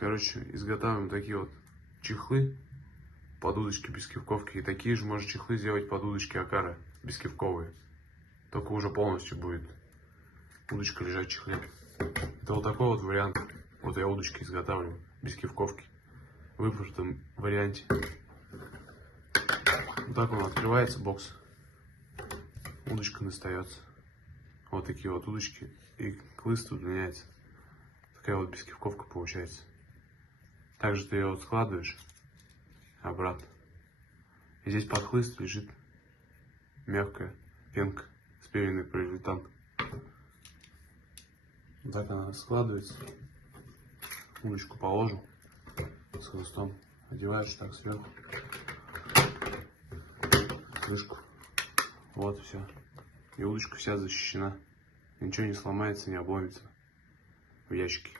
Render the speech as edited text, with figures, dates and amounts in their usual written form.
Короче, изготавливаем такие вот чехлы под удочки бескивковки. И такие же можно чехлы сделать под удочки Акара бескивковые. Только уже полностью будет удочка лежать в чехле. Это вот такой вот вариант. Вот я удочки изготавливаю без кивковки. В выпуклом варианте. Вот так он открывается, бокс. Удочка достается. Вот такие вот удочки. И хлыст удлиняется. Такая вот бескивковка получается. Также ты ее вот складываешь обратно. И здесь под хлыст лежит мягкая пенка с пенной полиуретан. Вот так она складывается. Удочку положил с хвостом. Одеваешь так сверху. Крышку. Вот все. И удочка вся защищена. Ничего не сломается, не обломится в ящике.